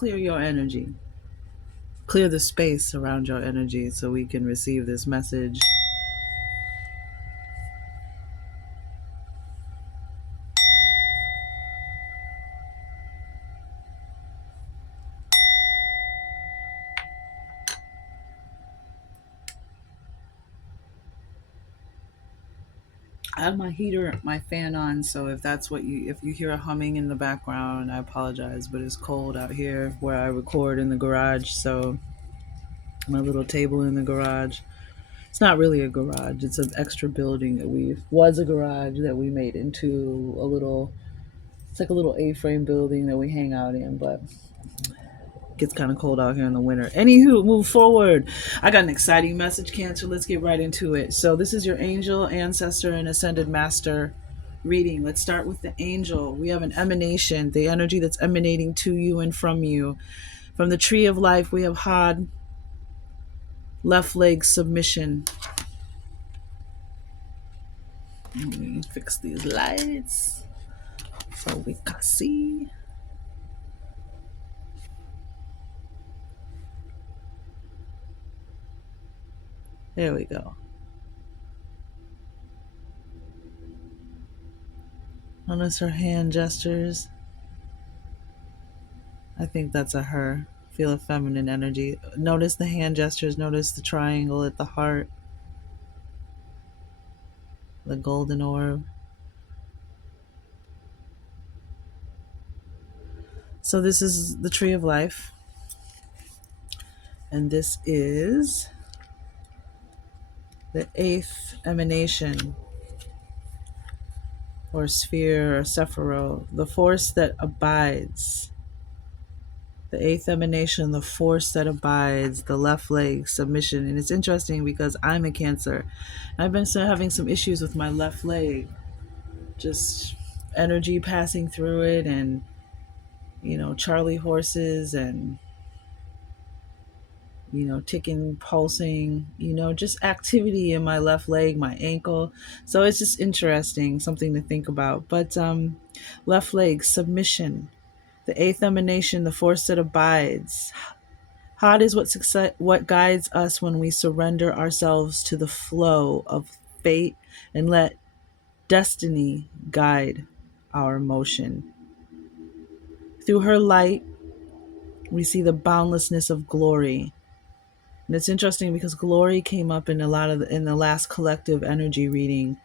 clear your energy, clear the space around your energy so we can receive this message. I have my heater, my fan on, so if you hear a humming in the background, I apologize, but it's cold out here where I record in the garage, so my little table in the garage. It's not really a garage, it's an extra building that was a garage that we made into a little, it's like a little A-frame building that we hang out in, but gets kind of cold out here in the winter. Anywho, move forward. I got an exciting message, Cancer. Let's get right into it. So, this is your angel, ancestor, and ascended master reading. Let's start with the angel. We have an emanation, the energy that's emanating to you and from you. From the tree of life, we have Had, left leg submission. Let me fix these lights so we can see. There we go. Notice her hand gestures. I think that's a her. Feel a feminine energy. Notice the hand gestures. Notice the triangle at the heart, the golden orb. So, this is the tree of life. And this is the eighth emanation or sphere or sephiro, the force that abides. The eighth emanation, the force that abides, the left leg submission. And it's interesting because I'm a Cancer. I've been having some issues with my left leg, just energy passing through it, and Charlie horses, and ticking, pulsing, just activity in my left leg, my ankle. So it's just interesting, something to think about. But left leg submission, the eighth emanation, the force that abides. Hot is what guides us when we surrender ourselves to the flow of fate and let destiny guide our motion. Through her light, we see the boundlessness of glory. And it's interesting because glory came up in in the last collective energy reading.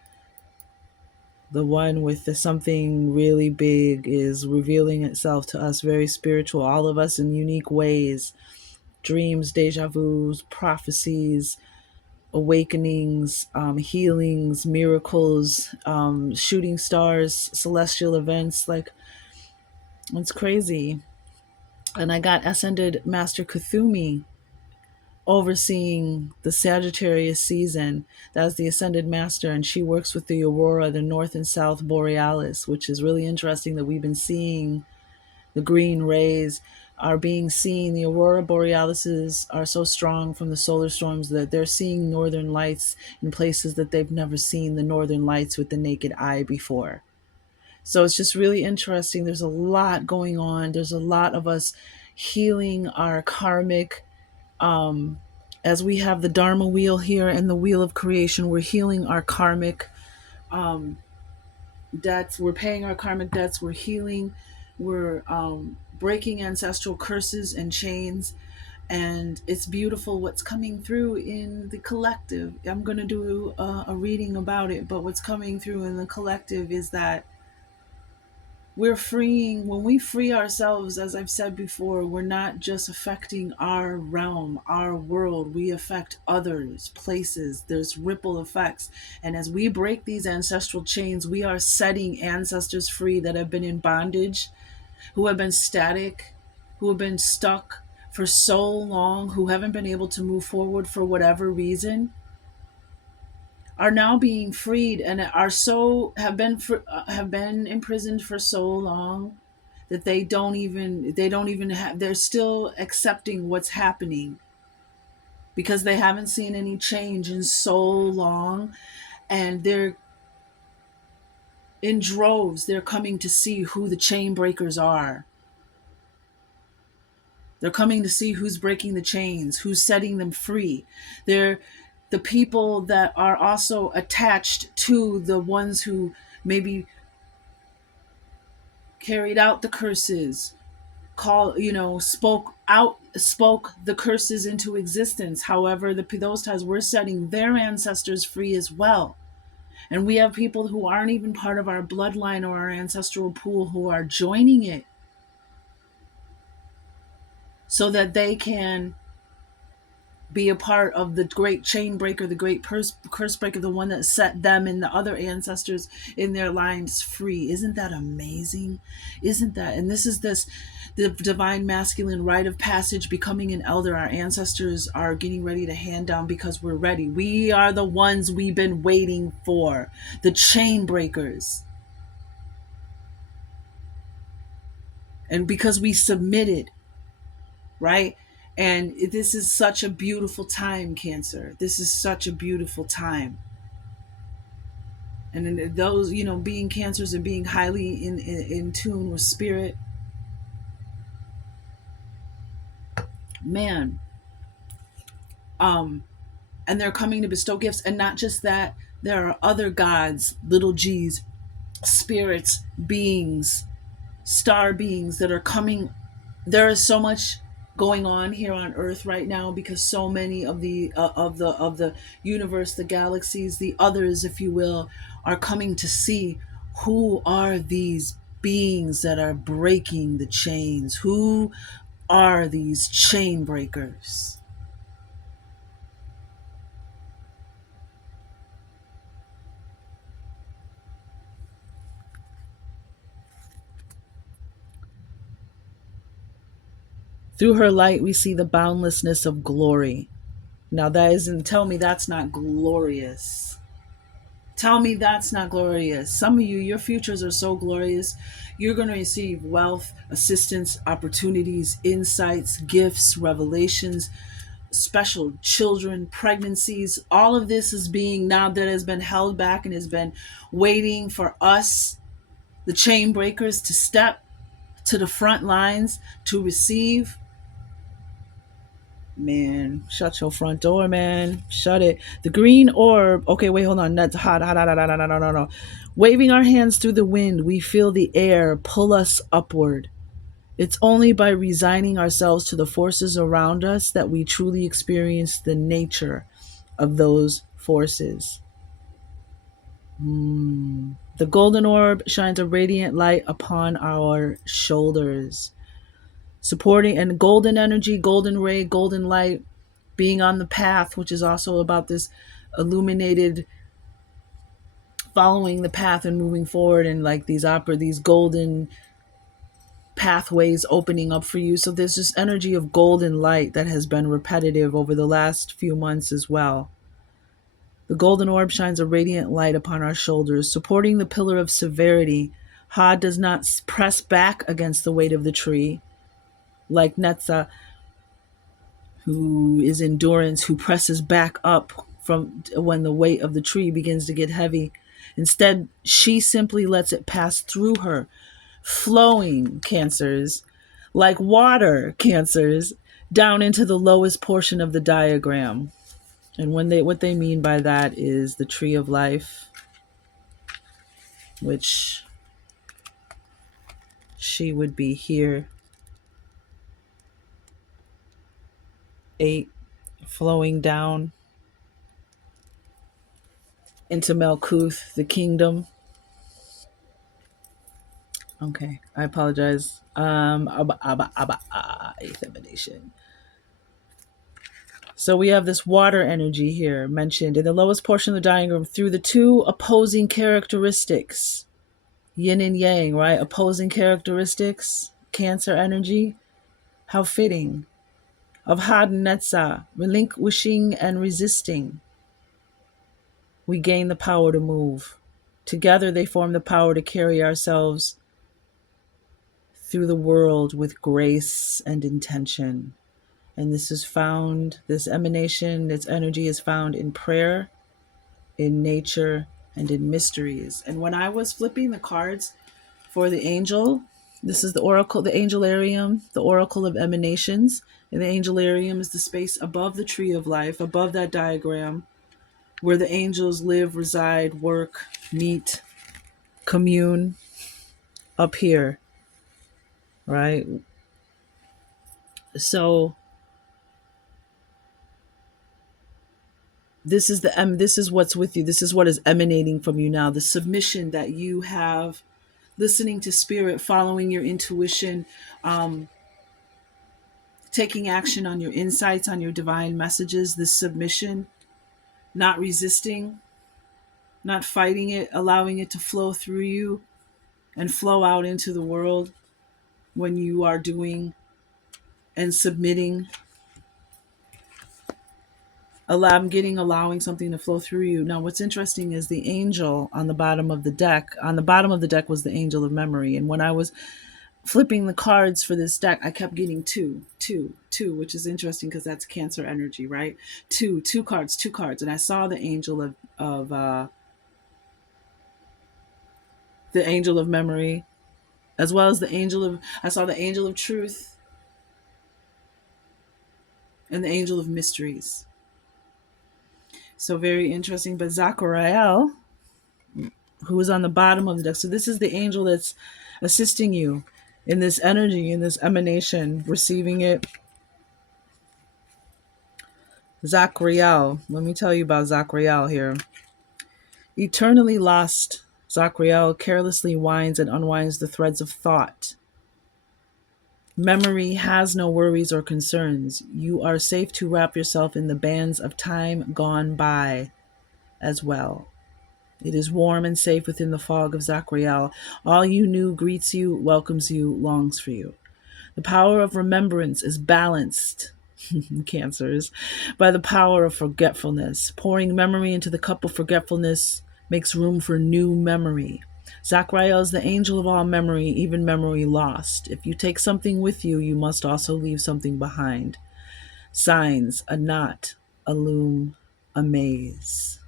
The one with the something really big is revealing itself to us, very spiritual, all of us in unique ways. Dreams, deja vus, prophecies, awakenings, healings, miracles, shooting stars, celestial events. Like, it's crazy. And I got Ascended Master Kuthumi overseeing the Sagittarius season. That's the Ascended Master, and she works with the Aurora, the North and South Borealis, which is really interesting that we've been seeing the green rays are being seen. The Aurora Borealises are so strong from the solar storms that they're seeing northern lights in places that they've never seen the northern lights with the naked eye before. So it's just really interesting. There's a lot going on. There's a lot of us healing our karmic, as we have the Dharma wheel here and the wheel of creation, we're healing our karmic debts. We're paying our karmic debts. We're healing. We're breaking ancestral curses and chains. And it's beautiful what's coming through in the collective. I'm going to do a reading about it, but what's coming through in the collective is that we're freeing. When we free ourselves, as I've said before, we're not just affecting our realm, our world. We affect others, places. There's ripple effects. And as we break these ancestral chains, we are setting ancestors free that have been in bondage, who have been static, who have been stuck for so long, who haven't been able to move forward for whatever reason, are now being freed and have been imprisoned for so long that they don't even have, they're still accepting what's happening because they haven't seen any change in so long, and they're in droves, they're coming to see who the chain breakers are. They're coming to see who's breaking the chains, who's setting them free. They're the people that are also attached to the ones who maybe carried out the curses, spoke the curses into existence. However, those times we're setting their ancestors free as well. And we have people who aren't even part of our bloodline or our ancestral pool who are joining it so that they can be a part of the great chain breaker, the great curse breaker, the one that set them and the other ancestors in their lines free. Isn't that amazing? Isn't that? And this is the divine masculine rite of passage, becoming an elder. Our ancestors are getting ready to hand down because we're ready. We are the ones we've been waiting for, the chain breakers. And because we submitted, right? And this is such a beautiful time, Cancer. This is such a beautiful time. And those, being Cancers and being highly in tune with spirit, man, and they're coming to bestow gifts. And not just that, there are other gods, little g's, spirits, beings, star beings that are coming. There is so much going on here on Earth right now because so many of the universe, the galaxies, the others, if you will, are coming to see who are these beings that are breaking the chains. Who are these chain breakers? Through her light, we see the boundlessness of glory. Now, that isn't, tell me that's not glorious. Tell me that's not glorious. Some of you, your futures are so glorious. You're going to receive wealth, assistance, opportunities, insights, gifts, revelations, special children, pregnancies. All of this is being now that has been held back and has been waiting for us, the chain breakers, to step to the front lines to receive. Man, shut your front door, man. Shut it. The green orb. Okay, wait, hold on. That's hot, hot, hot, hot, hot, hot, hot, hot, hot. Waving our hands through the wind, we feel the air pull us upward. It's only by resigning ourselves to the forces around us that we truly experience the nature of those forces. The golden orb shines a radiant light upon our shoulders, supporting and golden energy, golden ray, golden light, being on the path, which is also about this illuminated following the path and moving forward, and like these golden pathways opening up for you. So there's this energy of golden light that has been repetitive over the last few months as well. The golden orb shines a radiant light upon our shoulders, supporting the pillar of severity. Ha does not press back against the weight of the tree, like Netza, who is endurance, who presses back up from when the weight of the tree begins to get heavy. Instead, she simply lets it pass through her, flowing, Cancers, like water, Cancers, down into the lowest portion of the diagram. And what they mean by that is the tree of life, which she would be here. 8, flowing down into Melkuth, the kingdom. Okay, I apologize. Examination. So we have this water energy here mentioned in the lowest portion of the diagram through the two opposing characteristics, yin and yang, right? Opposing characteristics, Cancer energy. How fitting. Of Had Netza, relinquishing and resisting. We gain the power to move. Together they form the power to carry ourselves through the world with grace and intention. And this emanation, this energy is found in prayer, in nature, and in mysteries. And when I was flipping the cards for the angel, This is the oracle, the angelarium, the oracle of emanations. And the angelarium is the space above the tree of life, above that diagram, where the angels live, reside, work, meet, commune, up here, right? So this is what's with you. This is what is emanating from you now. The submission that you have, listening to spirit, following your intuition, um, taking action on your insights, on your divine messages. This submission, not resisting, not fighting it, allowing it to flow through you and flow out into the world when you are doing and submitting. Allowing something to flow through you. Now, what's interesting is the angel on the bottom of the deck. On the bottom of the deck was the angel of memory. And when I was flipping the cards for this deck, I kept getting two, two, two, which is interesting because that's Cancer energy, right? Two cards, two cards. And I saw the angel of the angel of memory, as well as I saw the angel of truth and the angel of mysteries. So very interesting. But Zachariel, who is on the bottom of the deck, so this is the angel that's assisting you in this energy, in this emanation, receiving it. Zachariel, let me tell you about Zachariel here. Eternally lost, Zachariel carelessly winds and unwinds the threads of thought. Memory has no worries or concerns. You are safe to wrap yourself in the bands of time gone by as well. It is warm and safe within the fog of Zachariel. All you knew greets you, welcomes you, longs for you. The power of remembrance is balanced, cancers, by the power of forgetfulness. Pouring memory into the cup of forgetfulness makes room for new memory. Zachariel is the angel of all memory, even memory lost. If you take something with you, you must also leave something behind. Signs, a knot, a loom, a maze.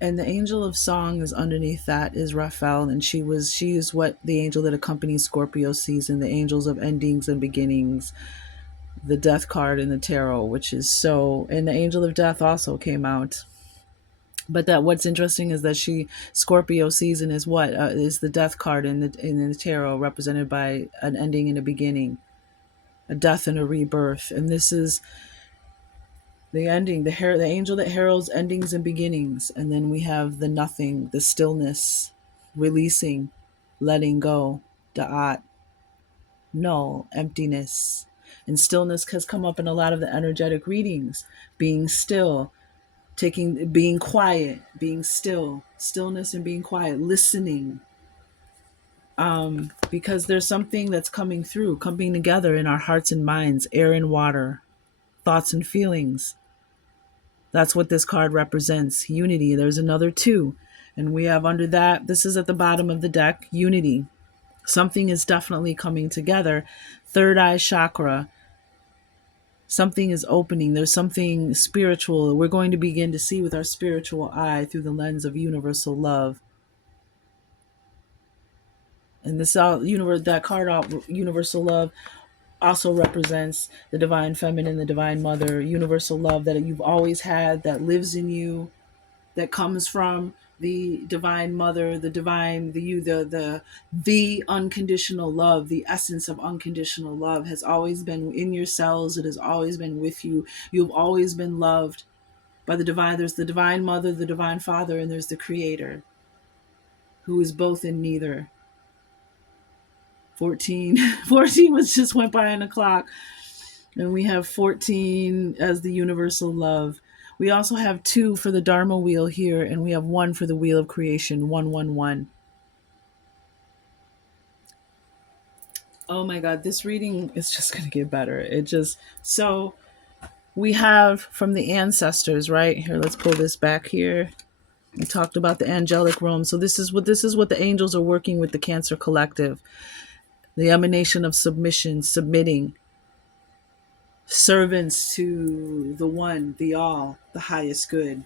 And the angel of song is underneath that is Raphael, and she is what the angel that accompanies Scorpio season, the angels of endings and beginnings, the death card in the tarot, which is so, and the angel of death also came out. But that what's interesting is that Scorpio season is what is the death card in the tarot, represented by an ending and a beginning, a death and a rebirth. And this is the ending, the angel that heralds endings and beginnings. And then we have the nothing, the stillness, releasing, letting go, da'at, null, emptiness. And stillness has come up in a lot of the energetic readings. Being still, being quiet, being still, stillness and being quiet, listening. Because there's something that's coming through, coming together in our hearts and minds, air and water, thoughts and feelings. That's what this card represents. Unity. There's another two. And we have under that, this is at the bottom of the deck, unity. Something is definitely coming together. Third eye chakra. Something is opening. There's something spiritual. We're going to begin to see with our spiritual eye through the lens of universal love. And that card out, universal love, also represents the divine feminine, the divine mother, universal love that you've always had, that lives in you, that comes from the divine mother, the divine, the unconditional love, the essence of unconditional love has always been in your cells. It has always been with you. You've always been loved by the divine. There's the divine mother, the divine father, and there's the creator, who is both in neither. 14 14 was just went by on the clock. And we have 14 as the universal love. We also have 2 for the Dharma wheel here, and we have 1 for the wheel of creation, 111. Oh my God, this reading is just going to get better. So we have from the ancestors, right? Here, let's pull this back here. We talked about the angelic realm. So this is what the angels are working with the Cancer collective. The emanation of submission, submitting, servants to the one, the all, the highest good.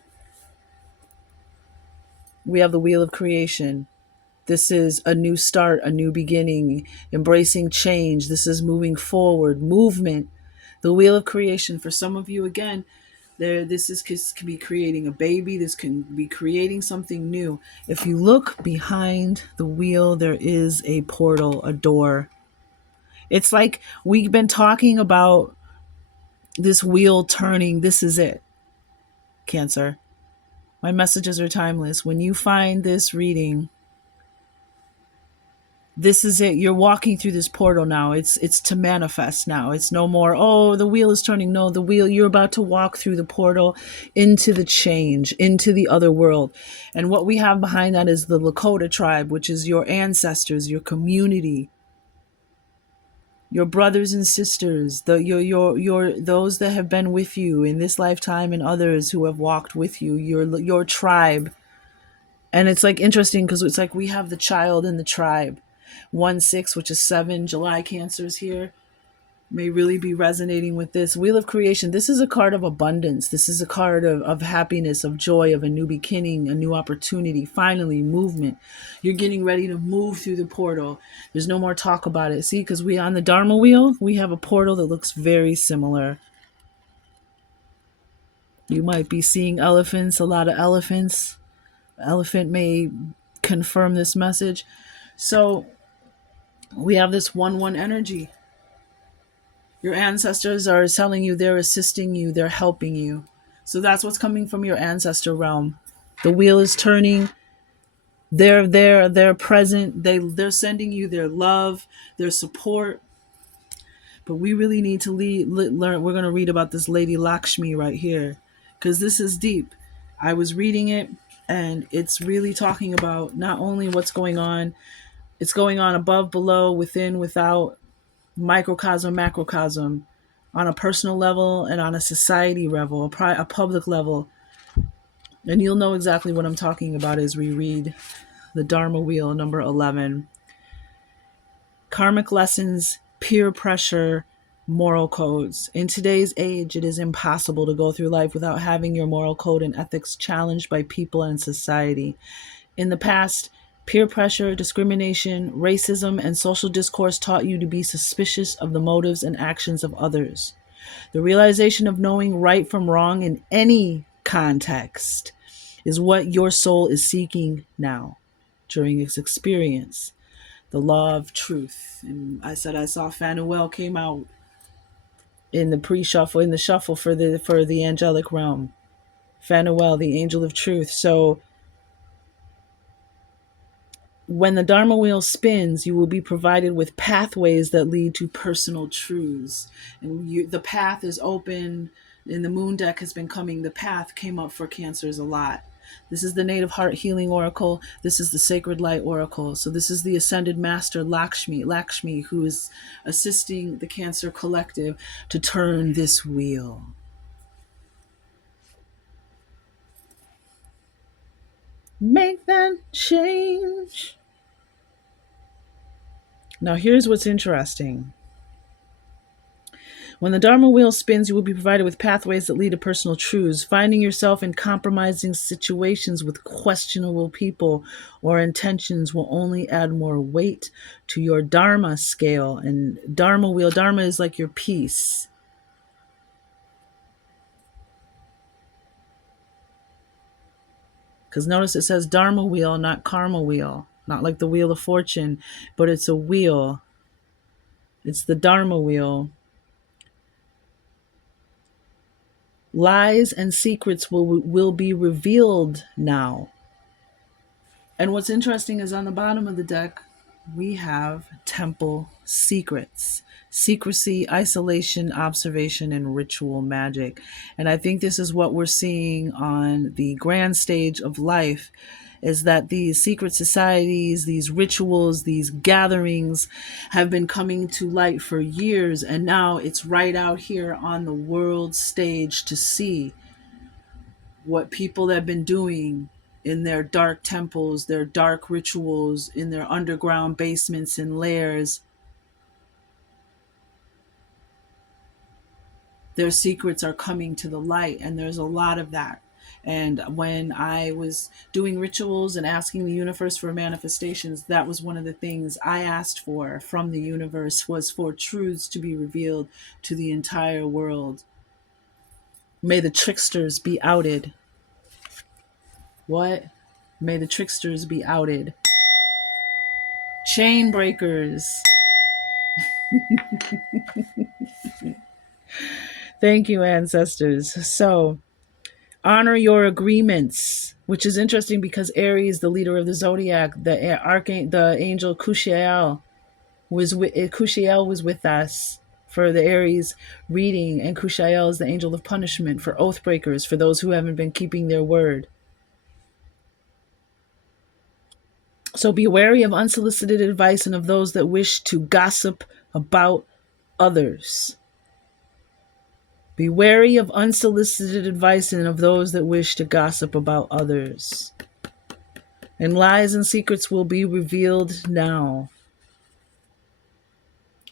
We have the wheel of creation. This is a new start, a new beginning, embracing change. This is moving forward, movement. The wheel of creation for some of you, again, there, this can be creating a baby. This can be creating something new. If you look behind the wheel, there is a portal, a door. It's like we've been talking about this wheel turning. This is it, Cancer. My messages are timeless. When you find this reading, this is it. You're walking through this portal now. It's to manifest now. It's no more, oh, the wheel is turning. No, the wheel, you're about to walk through the portal into the change, into the other world. And what we have behind that is the Lakota tribe, which is your ancestors, your community, your brothers and sisters, your those that have been with you in this lifetime and others who have walked with you, your tribe. And it's like interesting because it's like we have the child in the tribe. 1-6, which is 7 July cancers here, may really be resonating with this. Wheel of creation. This is a card of abundance. This is a card of happiness, of joy, of a new beginning, a new opportunity. Finally, movement. You're getting ready to move through the portal. There's no more talk about it. See, because we on the Dharma wheel, we have a portal that looks very similar. You might be seeing elephants, a lot of elephants. Elephant may confirm this message. So we have this 1-1 energy. Your ancestors are telling you they're assisting you, they're helping you. So that's what's coming from your ancestor realm. The wheel is turning. They're there, they're present. They're sending you their love, their support. But we really need to learn. We're going to read about this Lady Lakshmi right here because this is deep. I was reading it and it's really talking about not only what's going on, it's going on above, below, within, without, microcosm, macrocosm, on a personal level and on a society level, a public level. And you'll know exactly what I'm talking about as we read the Dharma Wheel, number 11. Karmic lessons, peer pressure, moral codes. In today's age, it is impossible to go through life without having your moral code and ethics challenged by people and society. In the past, peer pressure, discrimination, racism, and social discourse taught you to be suspicious of the motives and actions of others. The realization of knowing right from wrong in any context is what your soul is seeking now during its experience. The law of truth. And I said I saw Fanuel came out in the pre-shuffle, in the shuffle for the angelic realm. Fanuel, the angel of truth. So when the Dharma wheel spins, you will be provided with pathways that lead to personal truths. And the path is open, and the moon deck has been coming. The path came up for cancers a lot. This is the native heart healing oracle. This is the sacred light oracle. So this is the ascended master Lakshmi, who is assisting the Cancer collective to turn this wheel. Make that change. Now here's what's interesting. When the Dharma wheel spins, you will be provided with pathways that lead to personal truths. Finding yourself in compromising situations with questionable people or intentions will only add more weight to your Dharma scale. And Dharma wheel, Dharma is like your peace. Because notice it says Dharma wheel, not karma wheel. Not like the wheel of fortune, but it's a wheel. It's the Dharma wheel. Lies and secrets will be revealed now. And what's interesting is on the bottom of the deck, we have temple secrets, secrecy, isolation, observation, and ritual magic. And I think this is what we're seeing on the grand stage of life, is that these secret societies, these rituals, these gatherings have been coming to light for years. And now it's right out here on the world stage to see what people have been doing in their dark temples, their dark rituals, in their underground basements and lairs. Their secrets are coming to the light, and there's a lot of that. And when I was doing rituals and asking the universe for manifestations, that was one of the things I asked for from the universe, was for truths to be revealed to the entire world. May the tricksters be outed. What? May the tricksters be outed. Chainbreakers. Thank you, ancestors. So, honor your agreements, which is interesting because Aries, the leader of the zodiac, the angel Kushiel was with us for the Aries reading, and Kushiel is the angel of punishment for oath breakers, for those who haven't been keeping their word. So be wary of unsolicited advice and of those that wish to gossip about others. Be wary of unsolicited advice and of those that wish to gossip about others. And lies and secrets will be revealed now.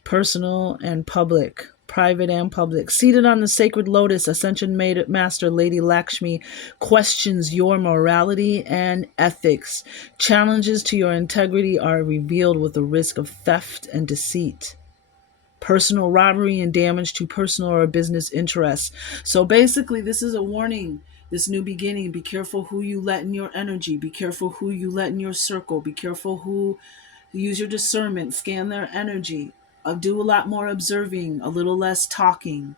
Personal and public, private and public. Seated on the sacred lotus, Ascension Master Lady Lakshmi questions your morality and ethics. Challenges to your integrity are revealed with the risk of theft and deceit, personal robbery, and damage to personal or business interests. So basically, this is a warning. This new beginning, be careful who you let in your energy. Be careful who you let in your circle. Be careful who, use your discernment, scan their energy. Do a lot more observing, a little less talking,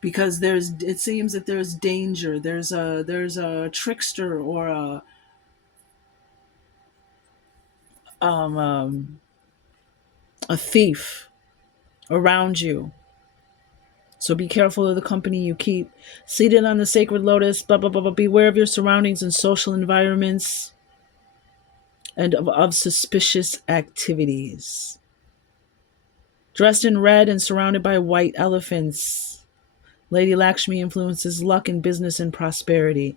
because it seems that there's danger. There's a trickster or um, um, a thief around you. So be careful of the company you keep. Seated on the sacred lotus, blah, blah, blah, blah. Beware of your surroundings and social environments and of suspicious activities. Dressed in red and surrounded by white elephants, Lady Lakshmi influences luck in business and prosperity.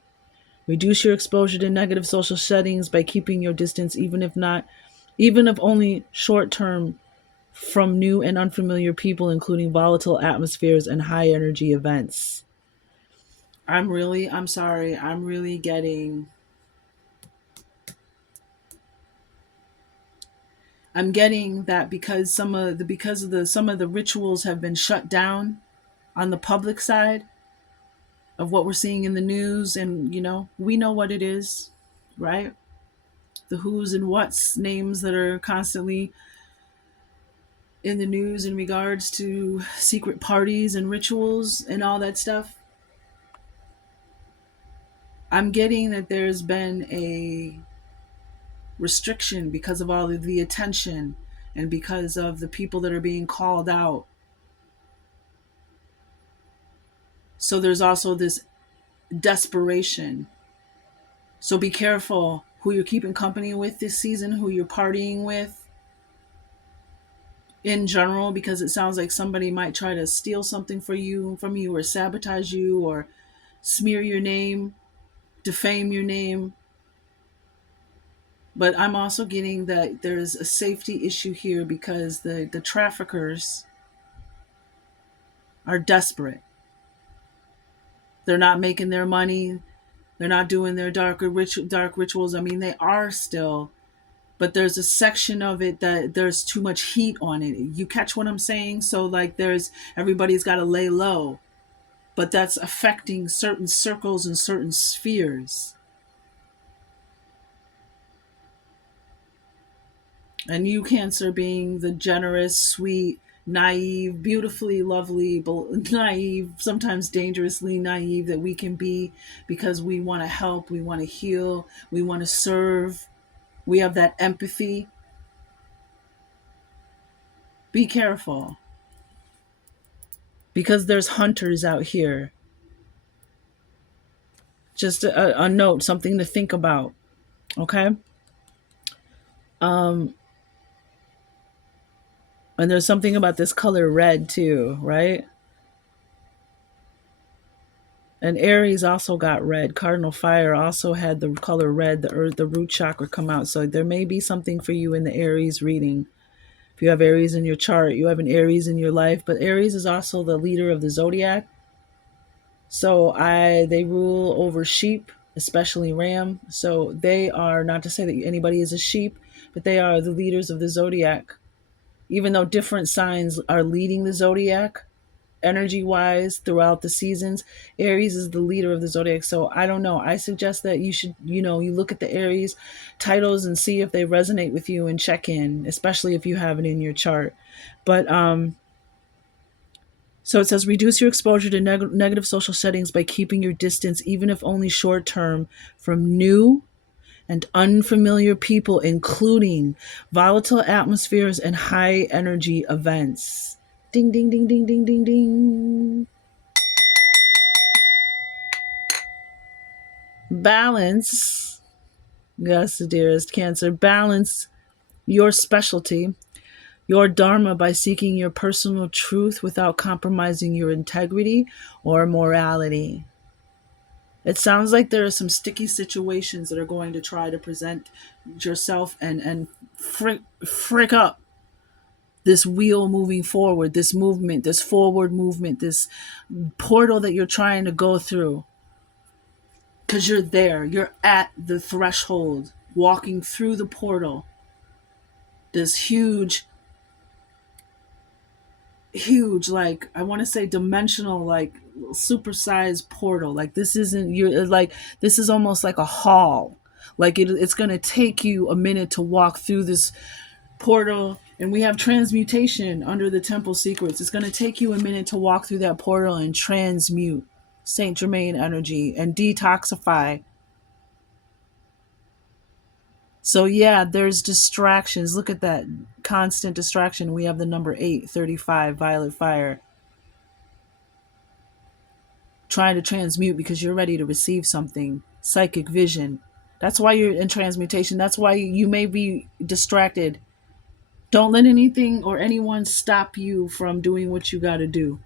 Reduce your exposure to negative social settings by keeping your distance, even if only short term, from new and unfamiliar people, including volatile atmospheres and high energy events. I'm sorry, I'm really getting, I'm getting that because some of the rituals have been shut down on the public side of what we're seeing in the news, and we know what it is, right? The who's and what's names that are constantly in the news in regards to secret parties and rituals and all that stuff. I'm getting that there's been a restriction because of all of the attention and because of the people that are being called out. So there's also this desperation. So be careful who you're keeping company with this season, who you're partying with in general, because it sounds like somebody might try to steal something from you or sabotage you or smear your name, defame your name. But I'm also getting that there's a safety issue here because the traffickers are desperate. They're not making their money. They're not doing their dark rituals. I mean, they are still, but there's a section of it that there's too much heat on it. You catch what I'm saying? So like everybody's got to lay low, but that's affecting certain circles and certain spheres. And you, Cancer, being the generous, sweet, naive, beautifully lovely, naive, sometimes dangerously naive that we can be, because we want to help, we want to heal, we want to serve, we have that empathy. Be careful, because there's hunters out here. Just a note, something to think about. Okay. Um, and there's something about this color red too, right? And Aries also got red. Cardinal Fire also had the color red, the earth, the root chakra come out. So there may be something for you in the Aries reading. If you have Aries in your chart, you have an Aries in your life. But Aries is also the leader of the zodiac. So they rule over sheep, especially ram. So they are, not to say that anybody is a sheep, but they are the leaders of the zodiac. Even though different signs are leading the zodiac, energy wise throughout the seasons, Aries is the leader of the zodiac. So I don't know, I suggest that you should, you look at the Aries titles and see if they resonate with you and check in, especially if you have it in your chart. But so it says reduce your exposure to negative social settings by keeping your distance, even if only short term, from new and unfamiliar people, including volatile atmospheres and high energy events. Ding, ding, ding, ding, ding, ding, ding. Balance. Yes, dearest Cancer. Balance your specialty, your dharma, by seeking your personal truth without compromising your integrity or morality. It sounds like there are some sticky situations that are going to try to present yourself and frick up this wheel moving forward, this movement, this forward movement, this portal that you're trying to go through. Because you're there, you're at the threshold, walking through the portal. This huge, like, I want to say dimensional, like supersized portal. Like, this isn't, you're like, this is almost like a hall. Like, it's going to take you a minute to walk through this portal. And we have transmutation under the temple secrets. It's going to take you a minute to walk through that portal and transmute Saint Germain energy and detoxify. So yeah, there's distractions. Look at that constant distraction. We have the number 835, violet fire, trying to transmute because you're ready to receive something. Psychic vision. That's why you're in transmutation. That's why you may be distracted. Don't let anything or anyone stop you from doing what you got to do.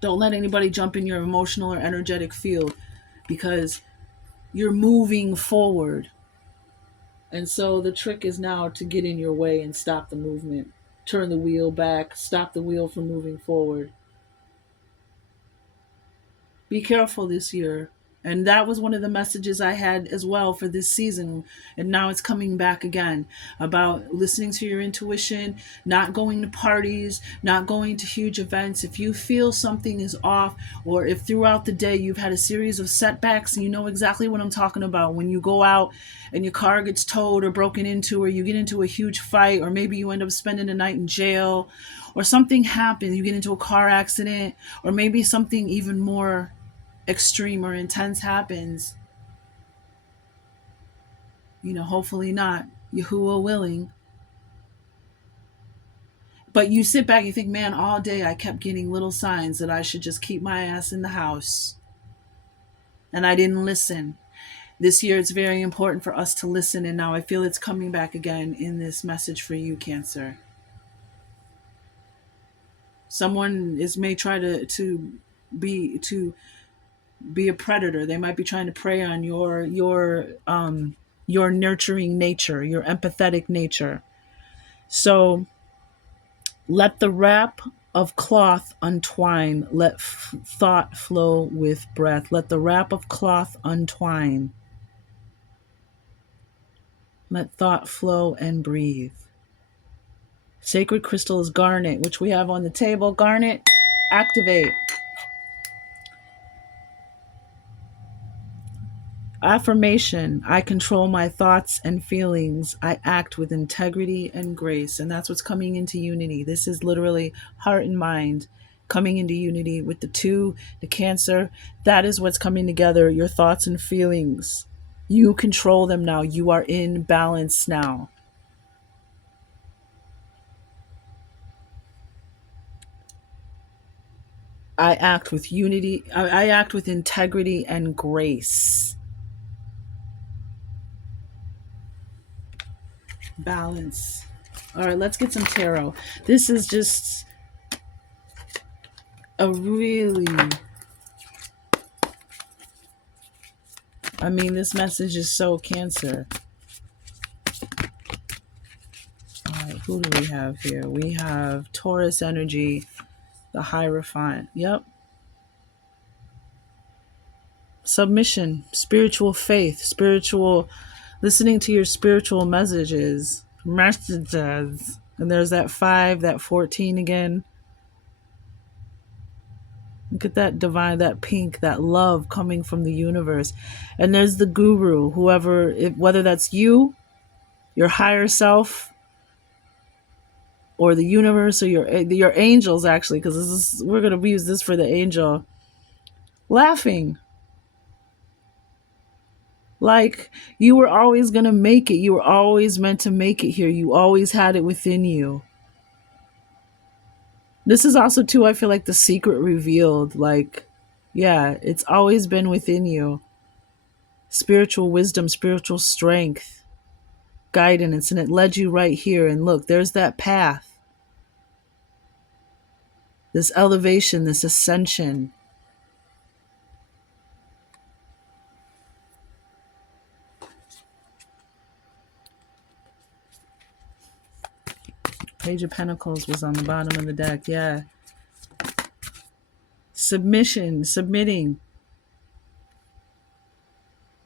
Don't let anybody jump in your emotional or energetic field, because you're moving forward. And so the trick is now to get in your way and stop the movement. Turn the wheel back, stop the wheel from moving forward. Be careful this year. And that was one of the messages I had as well for this season. And now it's coming back again, about listening to your intuition, not going to parties, not going to huge events. If you feel something is off, or if throughout the day you've had a series of setbacks, and you know exactly what I'm talking about. When you go out and your car gets towed or broken into, or you get into a huge fight, or maybe you end up spending a night in jail, or something happens, you get into a car accident, or maybe something even more extreme or intense happens, hopefully not, Yahuwah willing. But you sit back and you think, man, all day I kept getting little signs that I should just keep my ass in the house. And I didn't listen. This year it's very important for us to listen, and now I feel it's coming back again in this message for you, Cancer. Someone may try be to be a predator. They might be trying to prey on your nurturing nature, your empathetic nature. So let the wrap of cloth untwine. Let thought flow with breath. Let the wrap of cloth untwine. Let thought flow and breathe. Sacred crystal is garnet, which we have on the table. Garnet, activate. Affirmation: I control my thoughts and feelings. I act with integrity and grace. And that's what's coming into unity. This is literally heart and mind coming into unity with the two, the Cancer. That is what's coming together. Your thoughts and feelings. You control them now. You are in balance now. I act with unity. I act with integrity and grace. Balance. All right, let's get some tarot. This is just a really, this message is so Cancer. All right, who do we have here? We have Taurus energy, the Hierophant. Yep. submission, spiritual faith, spiritual listening to your spiritual messages. And there's that 5, that 14 again. Look at that divine, that pink, that love coming from the universe. And there's the guru, whoever, whether that's you, your higher self, or the universe, or your angels, actually, because we're going to use this for the angel, laughing. Like you were always going to make it. You were always meant to make it here. You always had it within you. This is also, too, I feel like the secret revealed. Like, yeah, it's always been within you. Spiritual wisdom, spiritual strength, guidance, and it led you right here. And look, there's that path, this elevation, this ascension. Page of Pentacles was on the bottom of the deck. Yeah. Submission, submitting.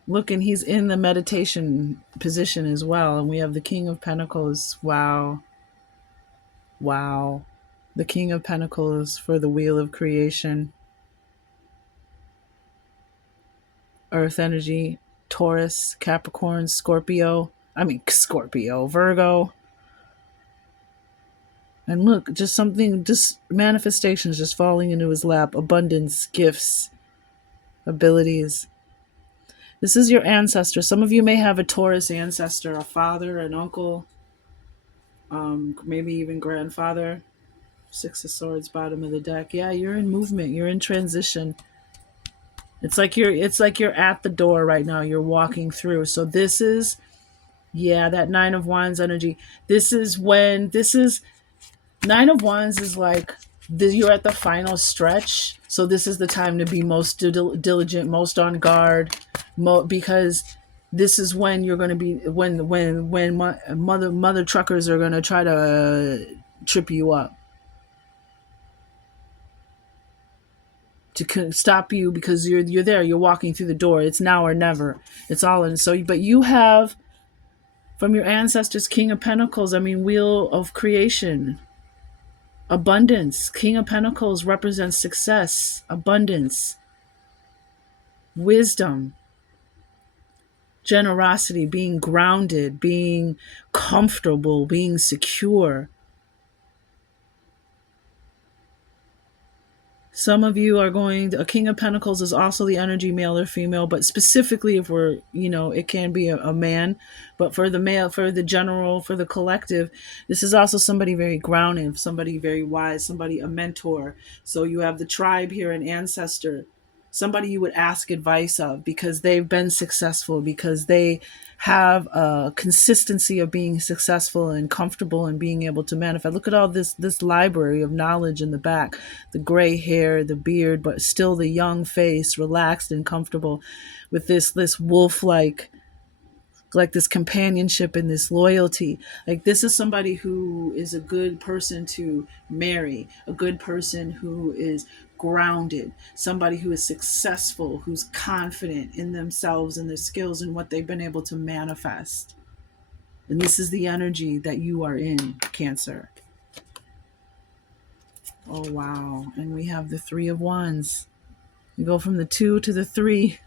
Look, and he's in the meditation position as well. And we have the King of Pentacles. Wow. Wow. The King of Pentacles for the Wheel of Creation. Earth energy, Taurus, Capricorn, Scorpio, Virgo. And look, just manifestations just falling into his lap, abundance, gifts, abilities. This is your ancestor. Some of you may have a Taurus ancestor, a father, an uncle, maybe even grandfather. 6 of Swords, bottom of the deck. Yeah, you're in movement. You're in transition. It's like you're at the door right now. You're walking through. So this is, yeah, that 9 of Wands energy. This is 9 of Wands is like you're at the final stretch. So this is the time to be most diligent, most on guard, because this is when you're going to be when mother truckers are going to try to trip you up, to stop you, because you're there, you're walking through the door. It's now or never. It's all in. So, but you have from your ancestors, King of Pentacles. Wheel of Creation, abundance. King of Pentacles represents success, abundance, wisdom, generosity, being grounded, being comfortable, being secure. Some of you are a King of Pentacles is also the energy, male or female, but specifically if we're, it can be a man, but for the male, for the general, for the collective, this is also somebody very grounded, somebody very wise, somebody, a mentor. So you have the tribe here, an ancestor, somebody you would ask advice of because they've been successful, because they have a consistency of being successful and comfortable and being able to manifest. Look at all this library of knowledge in the back, the gray hair, the beard, but still the young face, relaxed and comfortable with this wolf like this companionship and this loyalty. Like this is somebody who is a good person to marry, a good person who is grounded, somebody who is successful, who's confident in themselves and their skills and what they've been able to manifest. And this is the energy that you are in, Cancer. Oh, wow. And we have the 3 of Wands. You go from the 2 to the 3.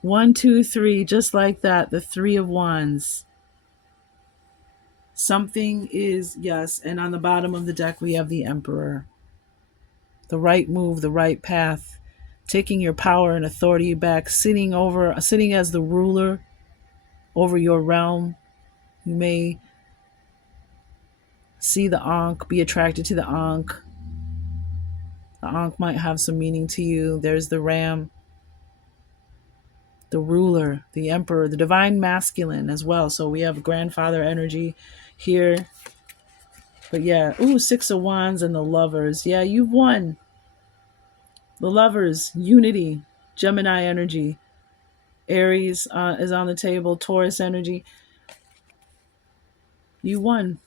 1, 2, 3, just like that. The 3 of Wands. Something is, yes. And on the bottom of the deck, we have the Emperor. The right move, the right path, taking your power and authority back, sitting as the ruler over your realm. You may see the Ankh, be attracted to the Ankh. The Ankh might have some meaning to you. There's the Ram, the ruler, the Emperor, the divine masculine as well. So we have grandfather energy here. But yeah, 6 of Wands and the Lovers. Yeah, you've won. The Lovers, unity, Gemini energy. Aries is on the table, Taurus energy. You won.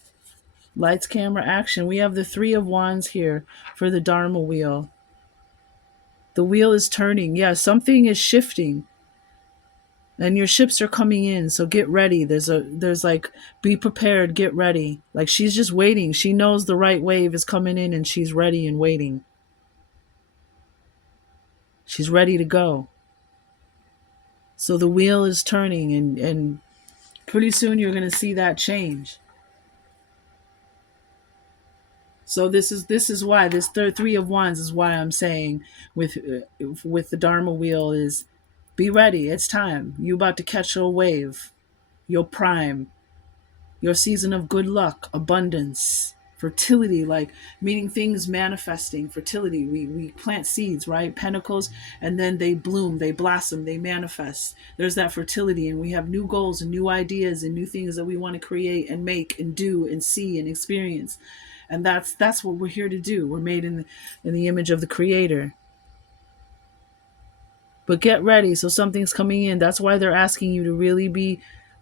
Lights, camera, action. We have the 3 of Wands here for the Dharma wheel. The wheel is turning. Yeah, something is shifting. And your ships are coming in, so get ready. There's like, be prepared, get ready. Like, she's just waiting. She knows the right wave is coming in, and she's ready and waiting. She's ready to go. So the wheel is turning, and pretty soon you're going to see that change. So this is why this third three of wands is why I'm saying with the Dharma wheel is, be ready. It's time. You about to catch a wave. Your prime, your season of good luck, abundance, fertility, like meaning things manifesting, fertility. We plant seeds, right? Pentacles, and then they bloom, they blossom, they manifest. There's that fertility, and we have new goals and new ideas and new things that we want to create and make and do and see and experience. And that's what we're here to do. We're made in the image of the creator. But get ready. So something's coming in. That's why they're asking you to really be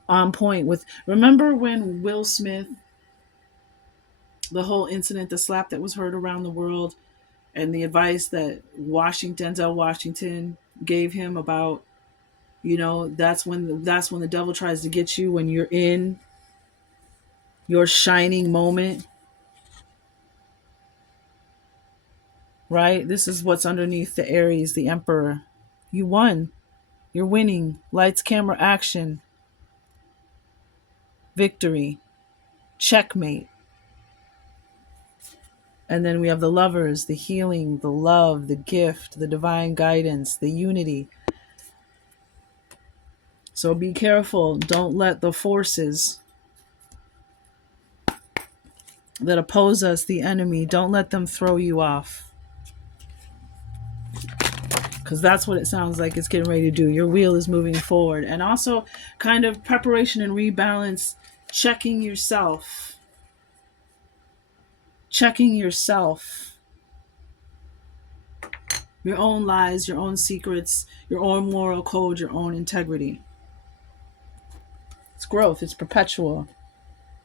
on point with. Remember when Will Smith, the whole incident, the slap that was heard around the world, and the advice that Denzel Washington gave him about, that's when the devil tries to get you, when you're in your shining moment, right? This is what's underneath the Aries, the Emperor. You won. You're winning. Lights, camera, action. Victory. Checkmate. And then we have the Lovers, the healing, the love, the gift, the divine guidance, the unity. So be careful. Don't let the forces that oppose us, the enemy, don't let them throw you off. Because that's what it sounds like it's getting ready to do. Your wheel is moving forward. And also, kind of preparation and rebalance, checking yourself. Checking yourself. Your own lies, your own secrets, your own moral code, your own integrity. It's growth, it's perpetual.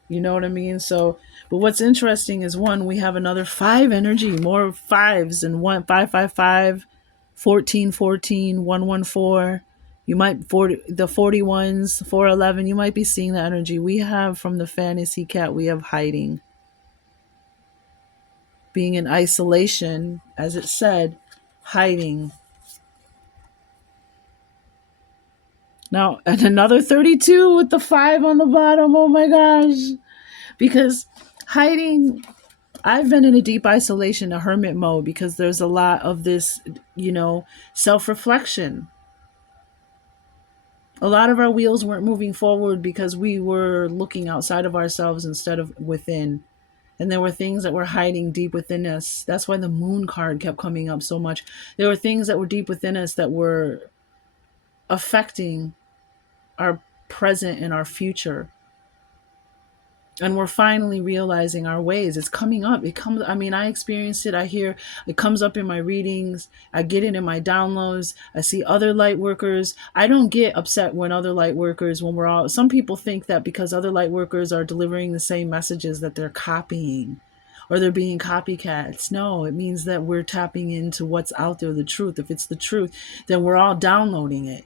You know what I mean? So, but what's interesting is, one, we have another five energy, more fives, and 555, 1414, 114. You might, the 41s, 411, you might be seeing the energy. We have from the fantasy cat, we have hiding. Being in isolation, as it said, hiding. Now, and another 32 with the 5 on the bottom. Oh my gosh. Because hiding, I've been in a deep isolation, a hermit mode, because there's a lot of this, self-reflection. A lot of our wheels weren't moving forward because we were looking outside of ourselves instead of within. And there were things that were hiding deep within us. That's why the moon card kept coming up so much. There were things that were deep within us that were affecting our present and our future. And we're finally realizing our ways. It's coming up. I experienced it. I hear it comes up in my readings. I get it in my downloads. I see other light workers. I don't get upset when other light workers, some people think that because other light workers are delivering the same messages that they're copying or they're being copycats. No, it means that we're tapping into what's out there, the truth. If it's the truth, then we're all downloading it.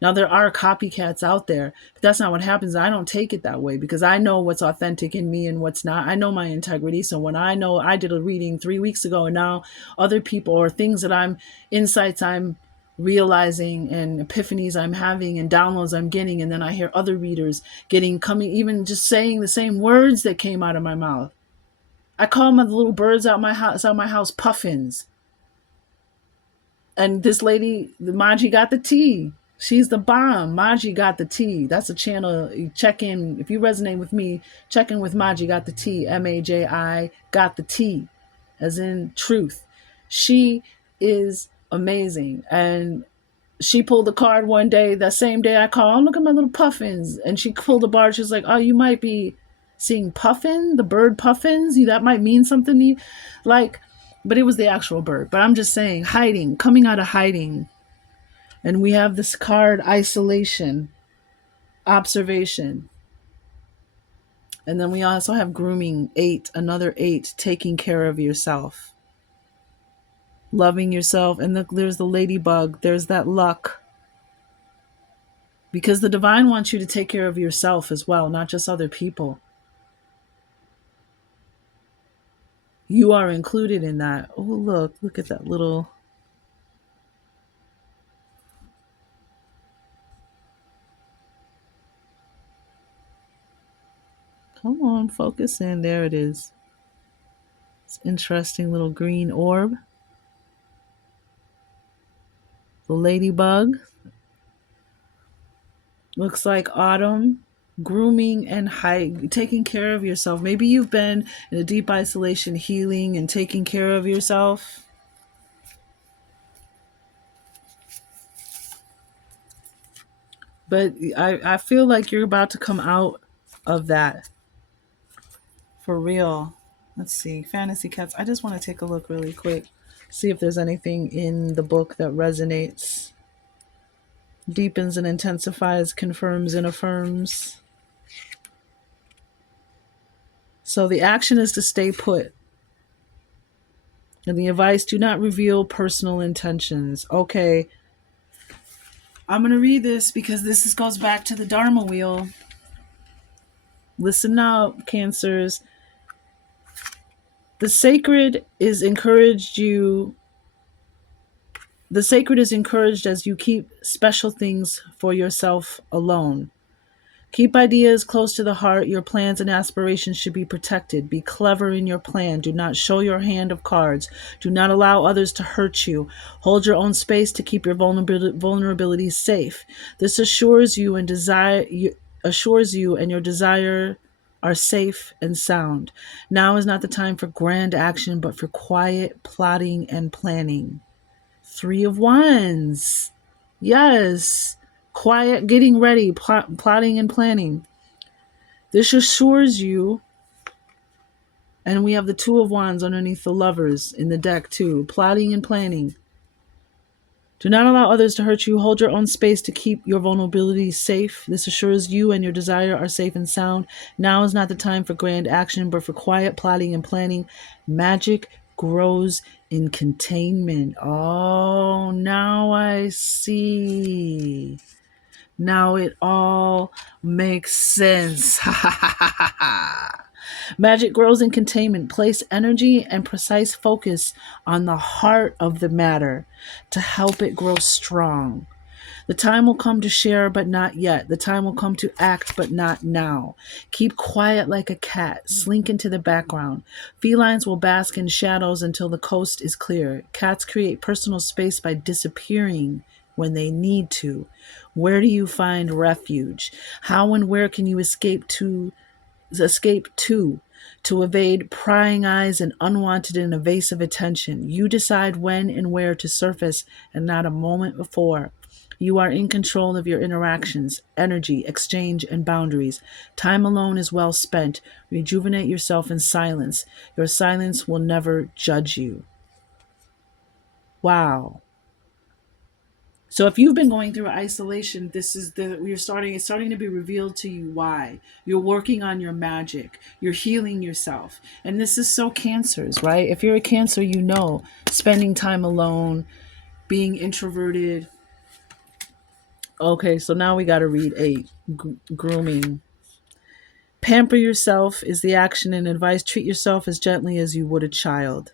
Now, there are copycats out there, but that's not what happens. I don't take it that way because I know what's authentic in me and what's not. I know my integrity. So when I know I did a reading 3 weeks ago and now other people or things that insights I'm realizing and epiphanies I'm having and downloads I'm getting, and then I hear other readers coming, even just saying the same words that came out of my mouth. I call my little birds out my house puffins. And this lady, the Maji got the tea. She's the bomb. Maji got the tea. That's a channel. You check in. If you resonate with me, check in with Maji got the tea. Maji got the tea, as in truth. She is amazing. And she pulled a card one day, that same day I called, look at my little puffins. And she pulled a card. She's like, oh, you might be seeing puffin, the bird puffins. That might mean something to you. But it was the actual bird. But I'm just saying, hiding, coming out of hiding. And we have this card, isolation, observation. And then we also have grooming, 8, another 8, taking care of yourself. Loving yourself. And there's the ladybug. There's that luck. because the divine wants you to take care of yourself as well, not just other people. You are included in that. Oh, look at that little. Come on, focus in. There it is. It's interesting little green orb. The ladybug. Looks like autumn. Grooming and taking care of yourself. Maybe you've been in a deep isolation, healing and taking care of yourself. But I feel like you're about to come out of that for real. Let's see. Fantasy cats. I just want to take a look really quick. See if there's anything in the book that resonates. Deepens and intensifies, confirms and affirms. So the action is to stay put. And the advice, do not reveal personal intentions. Okay. I'm going to read this because goes back to the Dharma wheel. Listen up, Cancers. The sacred is encouraged you. The sacred is encouraged as you keep special things for yourself alone. Keep ideas close to the heart. Your plans and aspirations should be protected. Be clever in your plan. Do not show your hand of cards. Do not allow others to hurt you. Hold your own space to keep your vulnerabilities safe. This assures you and your desire are safe and sound. Now is not the time for grand action, but for quiet plotting and planning. 3 of Wands. Yes. Quiet, getting ready, plotting and planning. This assures you, and we have the 2 of Wands underneath the Lovers in the deck too. Plotting and planning. Do not allow others to hurt you. Hold your own space to keep your vulnerabilities safe. This assures you and your desire are safe and sound. Now is not the time for grand action, but for quiet plotting and planning. Magic grows in containment. Oh, now I see. Now it all makes sense. Magic grows in containment. Place energy and precise focus on the heart of the matter to help it grow strong. The time will come to share, but not yet. The time will come to act, but not now. Keep quiet like a cat. Slink into the background. Felines will bask in shadows until the coast is clear. Cats create personal space by disappearing when they need to. Where do you find refuge? How and where can you escape to? To evade prying eyes and unwanted and evasive attention. You decide when and where to surface and not a moment before. You are in control of your interactions, energy, exchange, and boundaries. Time alone is well spent. Rejuvenate yourself in silence. Your silence will never judge you. Wow. So if you've been going through isolation, it's starting to be revealed to you why. You're working on your magic. You're healing yourself. And this is so Cancers, right? If you're a Cancer, you know, spending time alone, being introverted. Okay, so now we got to read 8. Grooming. Pamper yourself is the action and advice. Treat yourself as gently as you would a child.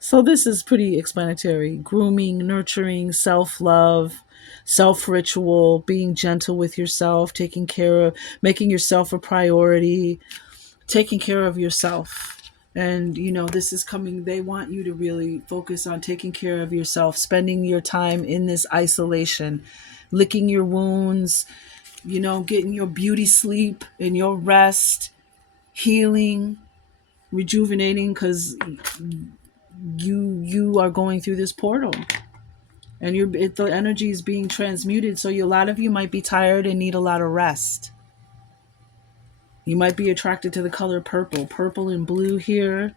So this is pretty explanatory. Grooming, nurturing, self-love, self-ritual, being gentle with yourself, making yourself a priority, taking care of yourself. And, this is coming, they want you to really focus on taking care of yourself, spending your time in this isolation, licking your wounds, getting your beauty sleep and your rest, healing, rejuvenating, because you are going through this portal and the energy is being transmuted, so a lot of you might be tired and need a lot of rest. You might be attracted to the color purple and blue here.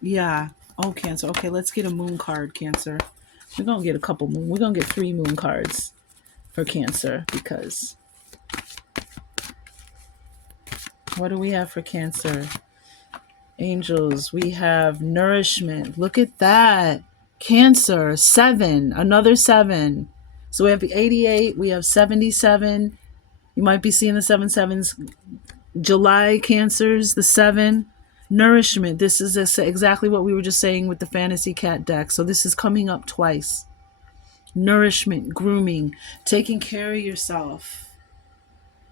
Yeah. Oh, Cancer. Okay, let's get a moon card, Cancer. We're gonna get we're gonna get 3 moon cards for Cancer, because what do we have for Cancer? Angels, we have nourishment. Look at that. Cancer, seven, another seven. So we have 88, we have 77. You might be seeing the seven sevens. July cancers, the seven. Nourishment. This is exactly what we were just saying with the fantasy cat deck. So this is coming up twice. Nourishment, grooming, taking care of yourself,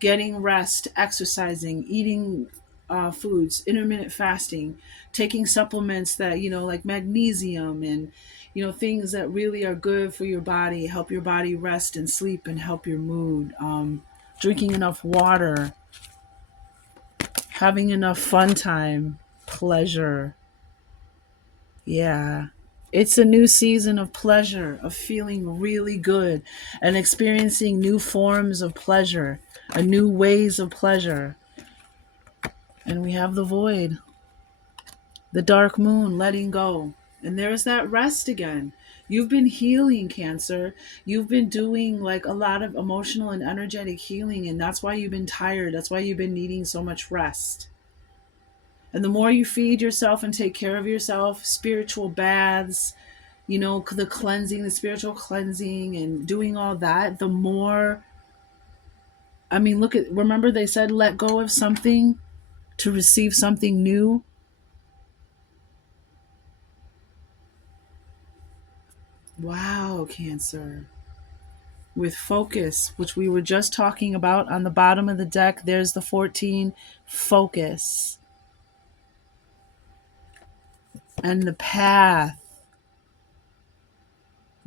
getting rest, exercising, eating foods, intermittent fasting, taking supplements that, like magnesium and, things that really are good for your body, help your body rest and sleep and help your mood. Drinking enough water, having enough fun time, pleasure. Yeah. It's a new season of pleasure, of feeling really good and experiencing new forms of pleasure, new ways of pleasure. And we have the void, the dark moon, letting go. And there's that rest again. You've been healing, Cancer. You've been doing like a lot of emotional and energetic healing, and that's why you've been tired. That's why you've been needing so much rest. And the more you feed yourself and take care of yourself, spiritual baths, the cleansing, the spiritual cleansing, and doing all that, the more, remember they said let go of something to receive something new? Wow, Cancer. With focus, which we were just talking about on the bottom of the deck, there's the 14, focus. And the path.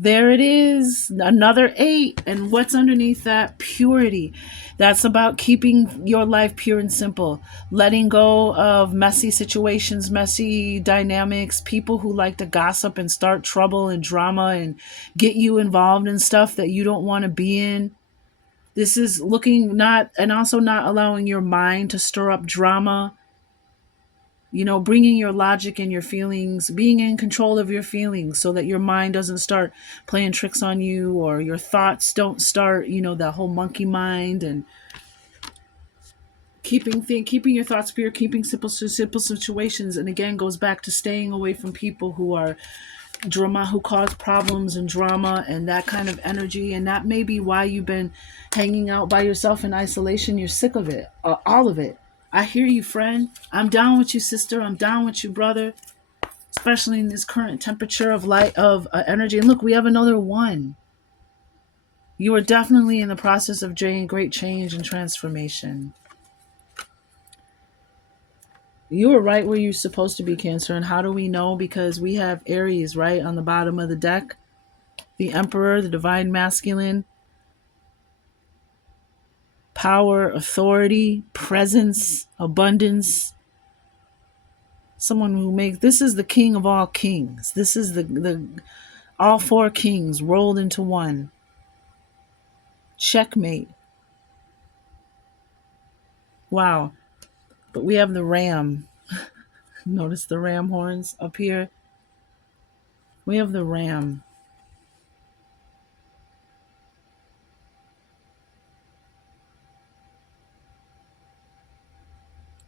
There it is, another 8. And what's underneath that? Purity. That's about keeping your life pure and simple, letting go of messy situations, messy dynamics, people who like to gossip and start trouble and drama and get you involved in stuff that you don't want to be in. This is looking not, and also not allowing your mind to stir up drama, bringing your logic and your feelings, being in control of your feelings so that your mind doesn't start playing tricks on you, or your thoughts don't start, that whole monkey mind, and keeping your thoughts pure, keeping simple situations. And again, goes back to staying away from people who are drama, who cause problems and drama and that kind of energy. And that may be why you've been hanging out by yourself in isolation. You're sick of it, all of it. I hear you, friend. I'm down with you, sister. I'm down with you, brother. Especially in this current temperature of light, of energy. And look, we have another one. You are definitely in the process of great change and transformation. You are right where you're supposed to be, Cancer. And how do we know? Because we have Aries right on the bottom of the deck, the Emperor, the divine masculine, power, authority, presence, abundance. Someone who makes, this is the king of all kings. This is the all 4 kings rolled into one. Checkmate. Wow. But we have the ram. Notice the ram horns up here. We have the ram.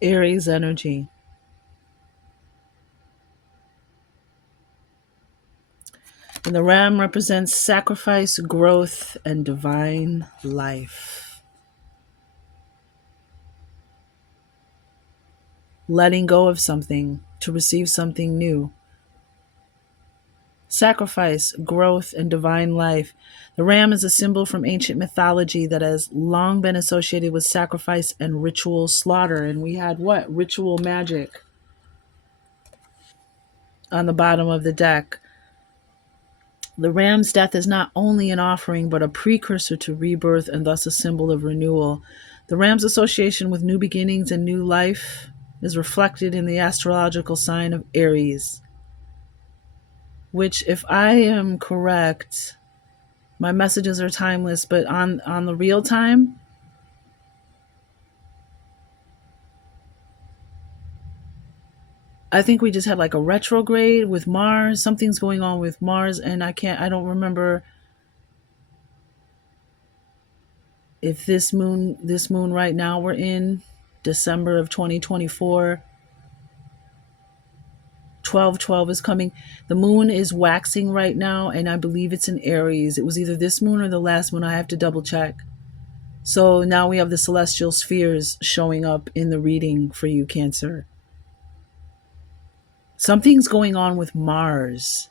Aries energy. And the ram represents sacrifice, growth, and divine life. Letting go of something to receive something new. Sacrifice, growth, and divine life. The ram is a symbol from ancient mythology that has long been associated with sacrifice and ritual slaughter. And we had what? Ritual magic on the bottom of the deck. The ram's death is not only an offering, but a precursor to rebirth and thus a symbol of renewal. The ram's association with new beginnings and new life is reflected in the astrological sign of Aries, which, if I am correct, my messages are timeless, but on the real time, I think we just had like a retrograde with Mars. Something's going on with Mars, and I don't remember if this moon right now we're in December of 2024. 1212 is coming. The moon is waxing right now, and I believe it's in Aries. It was either this moon or the last moon. I have to double check. So now we have the celestial spheres showing up in the reading for you, Cancer. Something's going on with Mars.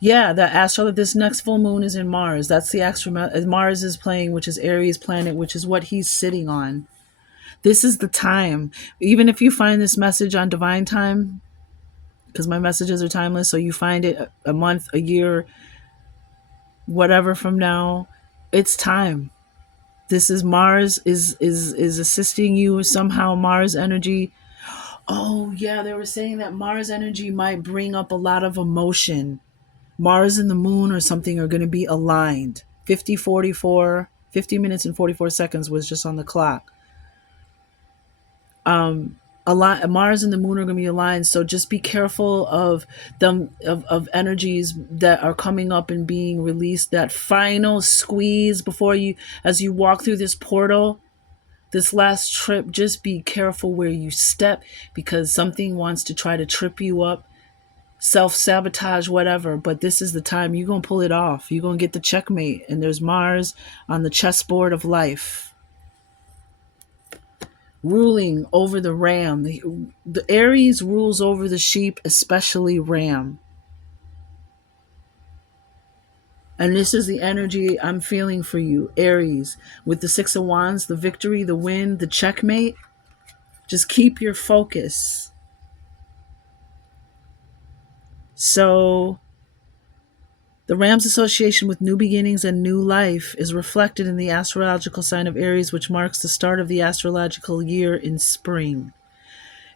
Yeah, the astro. This next full moon is in Mars. That's the astro. Mars is playing, which is Aries planet, which is what he's sitting on. This is the time. Even if you find this message on divine time, because my messages are timeless, so you find it a month, a year, whatever from now, it's time. This is Mars is assisting you somehow. Mars energy. Oh yeah, they were saying that Mars energy might bring up a lot of emotion. Mars and the moon or something are going to be aligned. 50 minutes and 44 seconds was just on the clock. A lot, Mars and the moon are going to be aligned, so just be careful of them, of energies that are coming up and being released. That final squeeze before you, as you walk through this portal, this last trip, just be careful where you step, because something wants to try to trip you up, self-sabotage, whatever. But this is the time you're going to pull it off. You're going to get the checkmate. And there's Mars on the chessboard of life, ruling over the ram. The Aries rules over the sheep, especially ram. And this is the energy I'm feeling for you, Aries, with the Six of Wands, the victory, the win, the checkmate. Just keep your focus. So the ram's association with new beginnings and new life is reflected in the astrological sign of Aries, which marks the start of the astrological year in spring.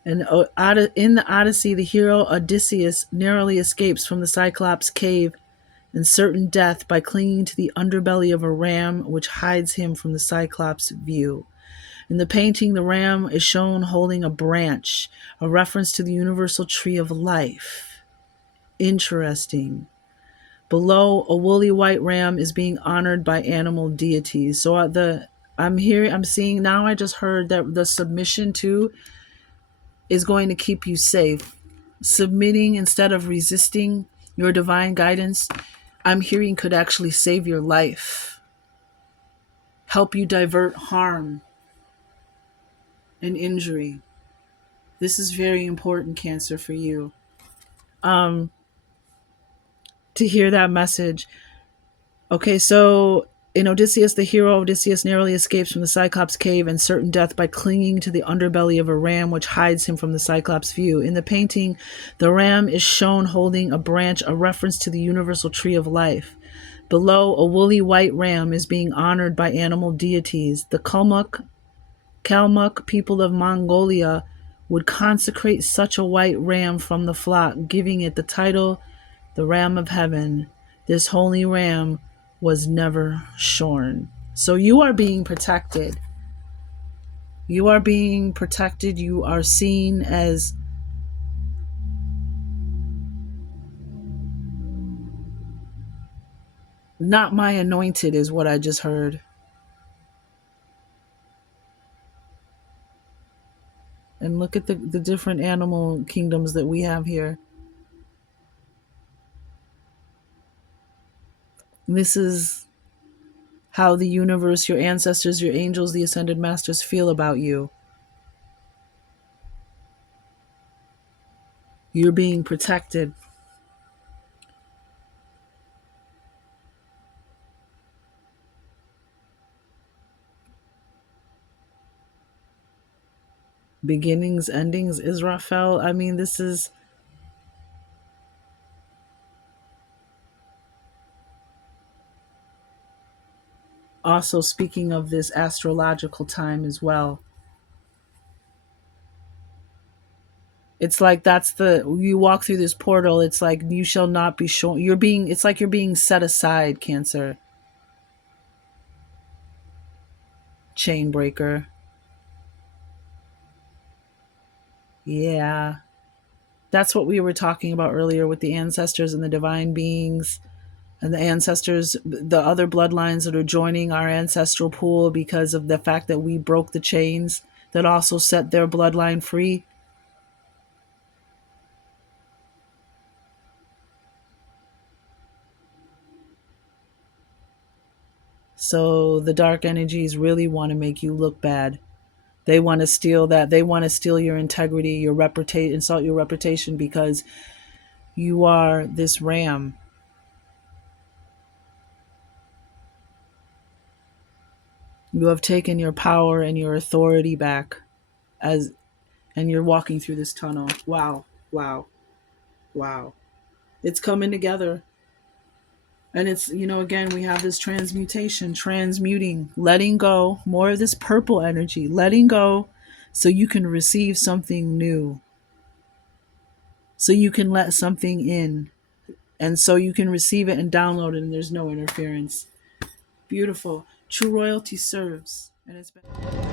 And in the Odyssey, the hero Odysseus narrowly escapes from the Cyclops cave and certain death by clinging to the underbelly of a ram, which hides him from the Cyclops' view. In the painting, the ram is shown holding a branch, a reference to the universal tree of life. Interesting. Below, a woolly white ram is being honored by animal deities. So I'm seeing now. I just heard that the submission to is going to keep you safe. Submitting instead of resisting your divine guidance, I'm hearing, could actually save your life, help you divert harm and injury. This is very important, Cancer, for you. To hear that message. Okay, so in Odysseus, the hero Odysseus narrowly escapes from the Cyclops cave and certain death by clinging to the underbelly of a ram, which hides him from the Cyclops' view. In the painting, the ram is shown holding a branch, a reference to the universal tree of life. Below, a woolly white ram is being honored by animal deities. The Kalmuk people of Mongolia would consecrate such a white ram from the flock, giving it the title, the Ram of Heaven. This holy ram was never shorn. So you are being protected. You are being protected. You are seen as not my anointed, is what I just heard. And look at the different animal kingdoms that we have here. This is how the universe, your ancestors, your angels, the ascended masters feel about you. You're being protected. Beginnings, endings, Israfel. I mean, this is also speaking of this astrological time as well. It's like you walk through this portal, it's like you shall not be shown. It's like you're being set aside, Cancer. Chainbreaker. Yeah. That's what we were talking about earlier with the ancestors and the divine beings and the ancestors, the other bloodlines that are joining our ancestral pool because of the fact that we broke the chains that also set their bloodline free. So the dark energies really want to make you look bad. They want to steal that. They want to steal your integrity, your reputation, insult your reputation because you are this ram. You have taken your power and your authority back as and you're walking through this tunnel. Wow. Wow. Wow. It's coming together. And it's, again, we have this transmutation, transmuting, letting go, more of this purple energy, letting go so you can receive something new, so you can let something in, and so you can receive it and download it, and there's no interference. Beautiful. True royalty serves. And it's been.